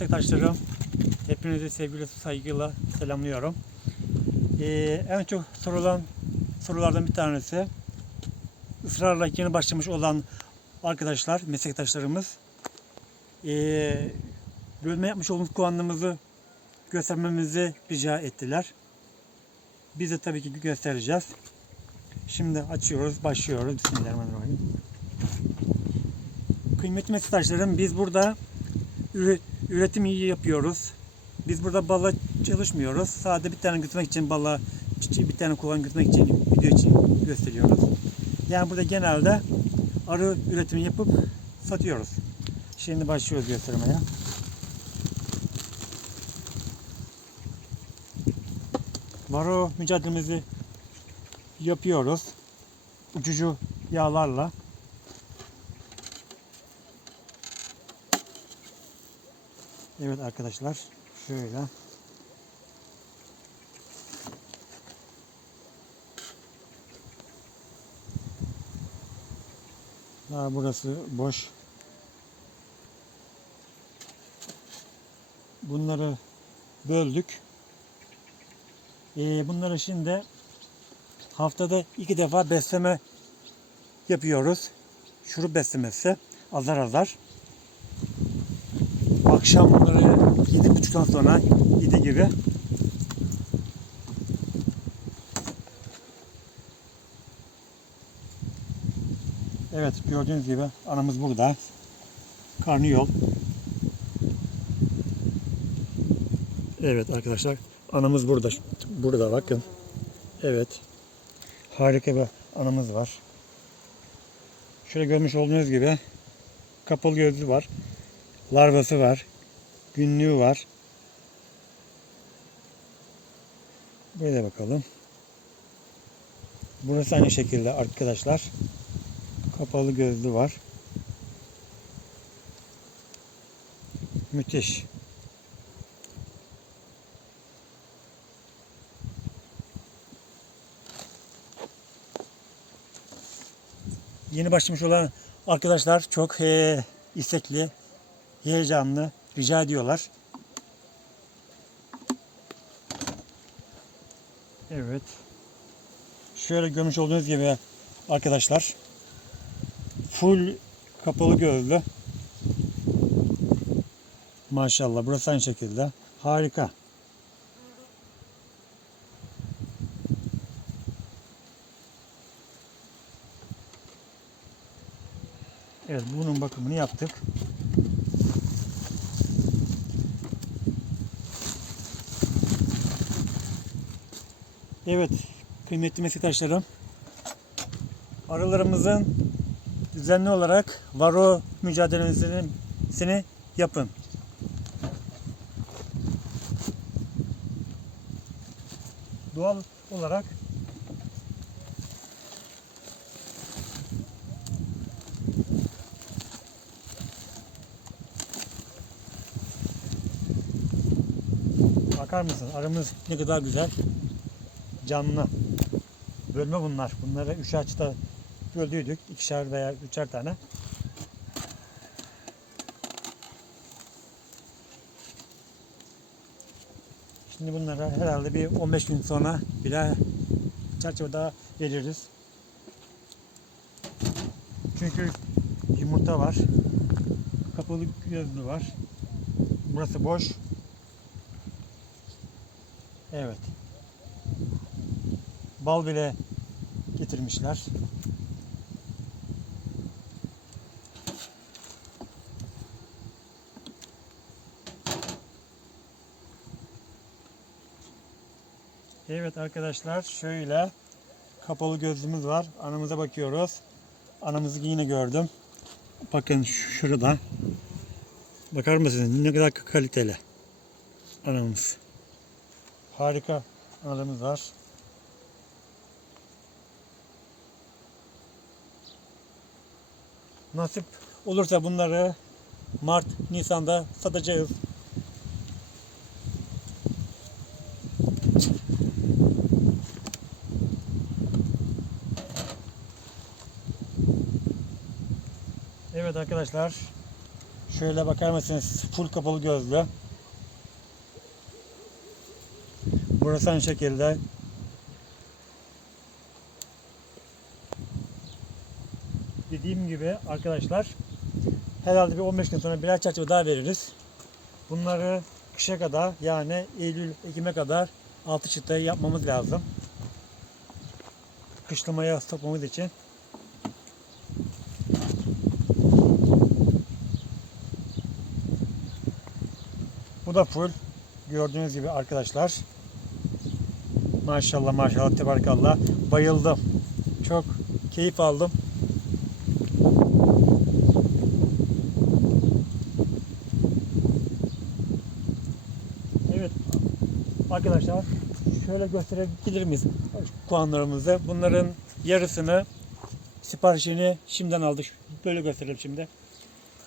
meslektaşlarım. Hepinizi sevgiyle saygıyla selamlıyorum. Ee, en çok sorulan sorulardan bir tanesi ısrarla yeni başlamış olan arkadaşlar, meslektaşlarımız ee, bölme yapmış olduğumuz kullandığımızı göstermemizi rica ettiler. Biz de tabii ki göstereceğiz. Şimdi açıyoruz, başlıyoruz. Bismillahirrahmanirrahim. Kıymetli meslektaşlarım biz burada üretim iyi yapıyoruz. Biz burada balla çalışmıyoruz. Sadece bir tane götürmek için balla bir tane kovan götürmek için video için gösteriyoruz. Yani burada genelde arı üretimi yapıp satıyoruz. Şimdi başlıyoruz göstermeye. Varo mücadelemizi yapıyoruz. Ucucu yağlarla. Evet arkadaşlar şöyle. Daha burası boş. Bunları böldük. Ee, bunları şimdi haftada iki defa besleme yapıyoruz. Şurup beslemesi azar azar. Akşamları buçuktan sonra yedi gibi Evet gördüğünüz gibi anamız burada. Karnıyol. Evet arkadaşlar anamız burada. Burada bakın. Evet. Harika bir anamız var. Şöyle görmüş olduğunuz gibi kapalı gözlü var. Larvası var. Günlüğü var. Böyle bakalım. Burası aynı şekilde arkadaşlar. Kapalı gözlü var. Müthiş. Yeni başlamış olan arkadaşlar çok eee, istekli, heyecanlı, rica ediyorlar. Evet. Şöyle görmüş olduğunuz gibi arkadaşlar full kapalı gözlü. Maşallah burası aynı şekilde. Harika. Evet bunun bakımını yaptık. Evet kıymetli meslektaşlarım arılarımızın düzenli olarak varo mücadelesini yapın. Doğal olarak bakar mısın arımız ne kadar güzel canlı bölme bunlar. Bunları üç açıda böldüydük. ikişer veya üçer tane. Şimdi bunlara herhalde bir 15 gün sonra bir daha çerçeve daha veririz. Çünkü yumurta var. Kapalı gözlü var. Burası boş. Evet. Bal bile getirmişler. Evet arkadaşlar şöyle kapalı gözlüğümüz var. Anamıza bakıyoruz. Anamızı yine gördüm. Bakın şurada. Bakar mısınız ne kadar kaliteli anamız. Harika analarımız var. Nasip olursa bunları Mart, Nisan'da satacağız. Evet arkadaşlar Şöyle bakar mısınız? Full kapalı gözlü. Burası aynı şekilde. Dediğim gibi arkadaşlar herhalde bir 15 gün sonra birer çerçeve daha veririz. Bunları kışa kadar yani Eylül, Ekim'e kadar altı çıta yapmamız lazım. Kışlamaya sokmamız için. Bu da full. Gördüğünüz gibi arkadaşlar. Maşallah maşallah tebarikallah. Bayıldım. Çok keyif aldım. Evet arkadaşlar şöyle gösterebilir miyiz puanlarımızı? Bunların yarısını siparişini şimdiden aldık. Böyle gösterelim şimdi.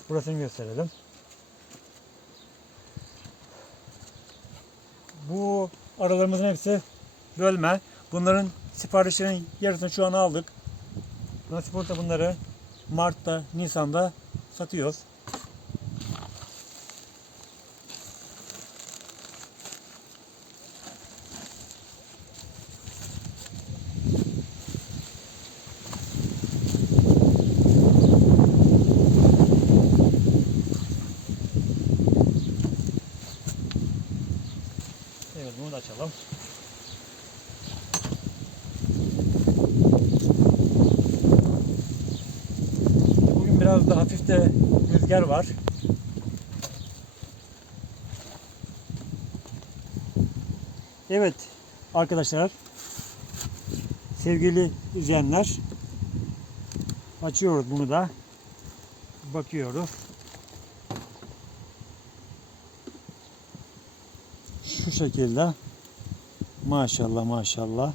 Burasını gösterelim. Bu aralarımızın hepsi bölme. Bunların siparişinin yarısını şu an aldık. Nasip olursa bunları Mart'ta, Nisan'da satıyoruz. Evet bunu da açalım. Bugün biraz da hafif de rüzgar var. Evet arkadaşlar sevgili izleyenler açıyoruz bunu da bakıyoruz. Şu şekilde maşallah maşallah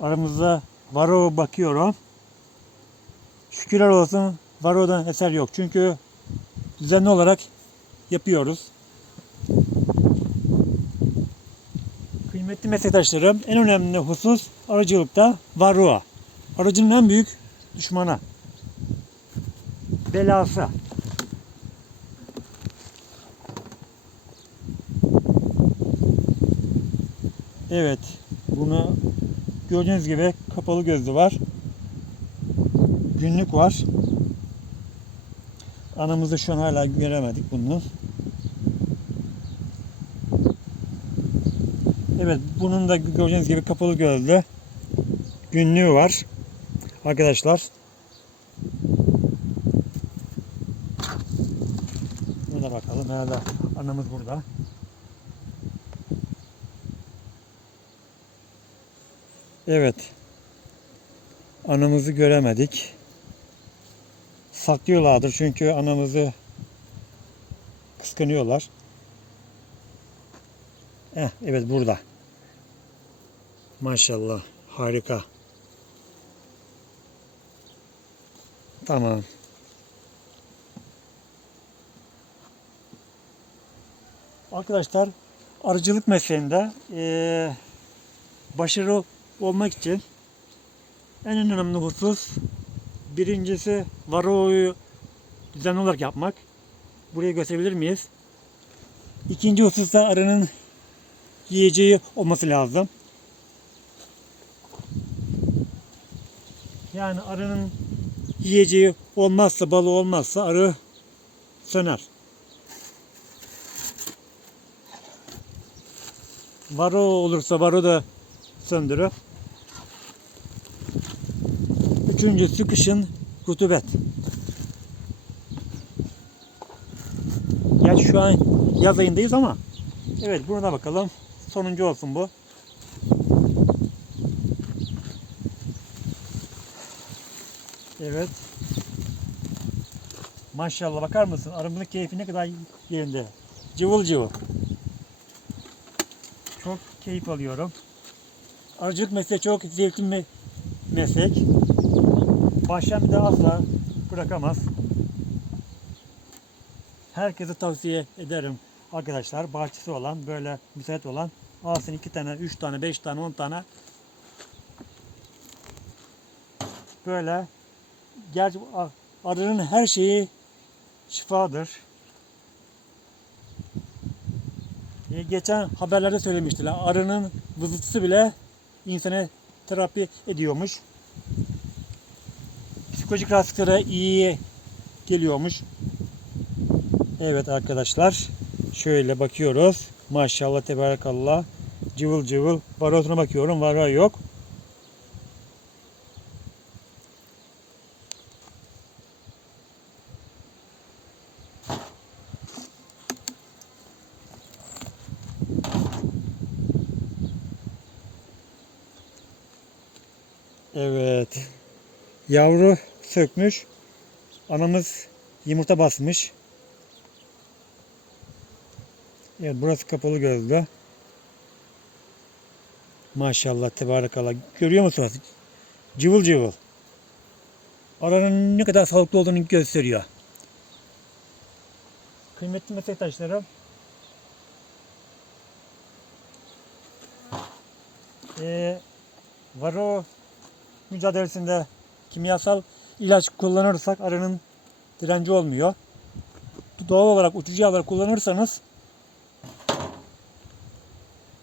aramızda varo bakıyorum. Şükürler olsun varodan eser yok. Çünkü düzenli olarak yapıyoruz. Kıymetli meslektaşlarım en önemli husus arıcılıkta varroa. Arıcının en büyük düşmanı. Belası. Evet. Bunu gördüğünüz gibi kapalı gözlü var. Günlük var. Anamızı şu an hala göremedik bunu. Evet, bunun da gördüğünüz gibi kapalı gözlü günlüğü var. Arkadaşlar. Buna bakalım. Herhalde anamız burada. Evet. Anamızı göremedik. Saklıyorlardır çünkü anamızı kıskanıyorlar. Eh, evet burada. Maşallah. Harika. Tamam. Arkadaşlar arıcılık mesleğinde eee başarılı olmak için en önemli husus birincisi varoyu düzenli olarak yapmak. Buraya gösterebilir miyiz? İkinci husus da arının yiyeceği olması lazım. Yani arının yiyeceği olmazsa, balı olmazsa arı söner. Varo olursa varo da söndürür. Üçüncüsü kışın rutubet. Gerçi şu an yaz ayındayız ama evet buna bakalım. Sonuncu olsun bu. Evet. Maşallah bakar mısın? Arımızın keyfi ne kadar yerinde. Cıvıl cıvıl. Çok keyif alıyorum. Arıcılık mesleği çok zevkli bir meslek. Başlayan bir de asla bırakamaz. Herkese tavsiye ederim arkadaşlar. Bahçesi olan, böyle müsait olan alsın 2 tane, 3 tane, 5 tane, 10 tane böyle gerçi arının her şeyi şifadır. Ee, geçen haberlerde söylemiştiler. Arının vızıltısı bile insana terapi ediyormuş. Psikolojik rahatsızlıklara iyi geliyormuş. Evet arkadaşlar. Şöyle bakıyoruz. Maşallah tebarakallah. Cıvıl cıvıl. Varotuna bakıyorum. Var var yok. Evet. Yavru sökmüş. Anamız yumurta basmış. Evet burası kapalı gözlü. Maşallah tebarakallah. Görüyor musunuz? Cıvıl cıvıl. Aranın ne kadar sağlıklı olduğunu gösteriyor. Kıymetli meslektaşlarım. Ee, varo mücadelesinde kimyasal ilaç kullanırsak arının direnci olmuyor. Doğal olarak uçucu yağları kullanırsanız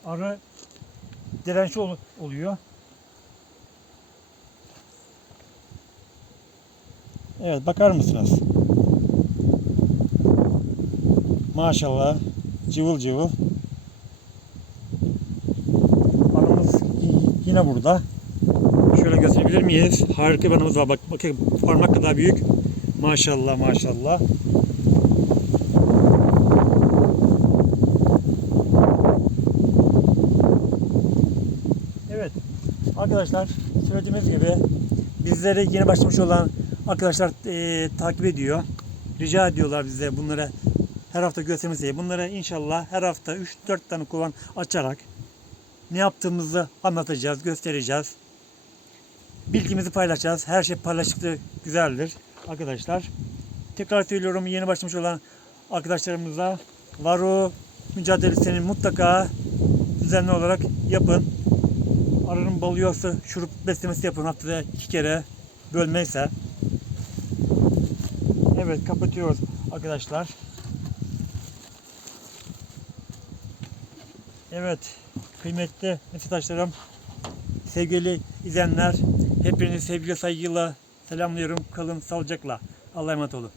arı dirençli ol- oluyor. Evet bakar mısınız? Maşallah cıvıl cıvıl. Arımız y- yine burada. Şöyle gösterebilir miyiz? Harika bir anımız var. Bak, bakın parmak kadar büyük. Maşallah maşallah. Evet. Arkadaşlar söylediğimiz gibi bizleri yeni başlamış olan arkadaşlar eee, takip ediyor. Rica ediyorlar bize bunlara her hafta göstermemizi. diye. Bunlara inşallah her hafta 3-4 tane kovan açarak ne yaptığımızı anlatacağız, göstereceğiz. Bilgimizi paylaşacağız. Her şey paylaştıkça güzeldir arkadaşlar. Tekrar söylüyorum yeni başlamış olan arkadaşlarımıza varo mücadelesini mutlaka düzenli olarak yapın. Arının balı yoksa şurup beslemesi yapın haftada iki kere bölmeyse. Evet kapatıyoruz arkadaşlar. Evet kıymetli meslektaşlarım sevgili izleyenler hepinizi sevgiyle saygıyla selamlıyorum. Kalın sağlıcakla. Allah'a emanet olun.